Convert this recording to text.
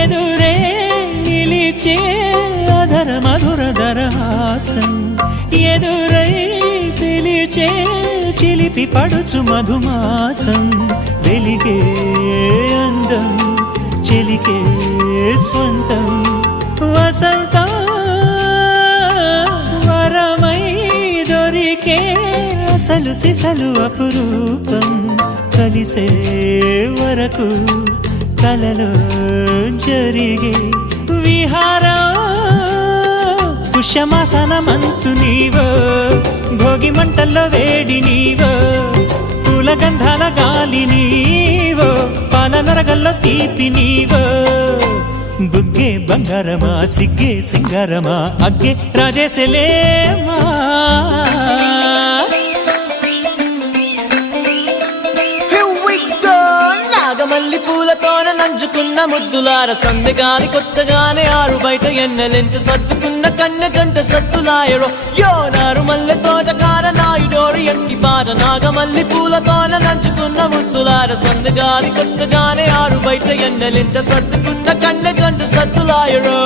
ఎదురే నిలిచే అధర మధుర దరహాసం ఎదురై పిలిచే చిలిపి పడుచు మధుమాసం వెలిగే అందం చెలికే స్వంతం వసంతం వరమై దొరికే అసలు సిసలు అపురూపం కలిసే వరకు కలలో జరిగే విహారం పుష్యమాసన మనసు నీవో భోగి మంటల్లో వేడి నీవో పూల గంధాల గాలి నీవో పాల నరగల్లో తీపి నీవో బుగ్గే బంగారమా సిగ్గే సింగారమా అగ్గే రాజేసలేమా మల్లి పూలతోన నంచుకున్న ముద్దులార సందెగాని కొత్తగానే ఆరు బయట ఎన్నెలెంట సర్దుకున్న కన్నె జంట సత్తులాయరో యోనారు మల్లె తోటకార నాయుడోరు ఎట్టి పాట నాగమల్లి పూలతోన నంచుకున్న ముద్దులార సందెగాని కొత్తగానే ఆరు బయట ఎన్నెలెంట సర్దుకున్న కన్నె జంట సత్తులాయరో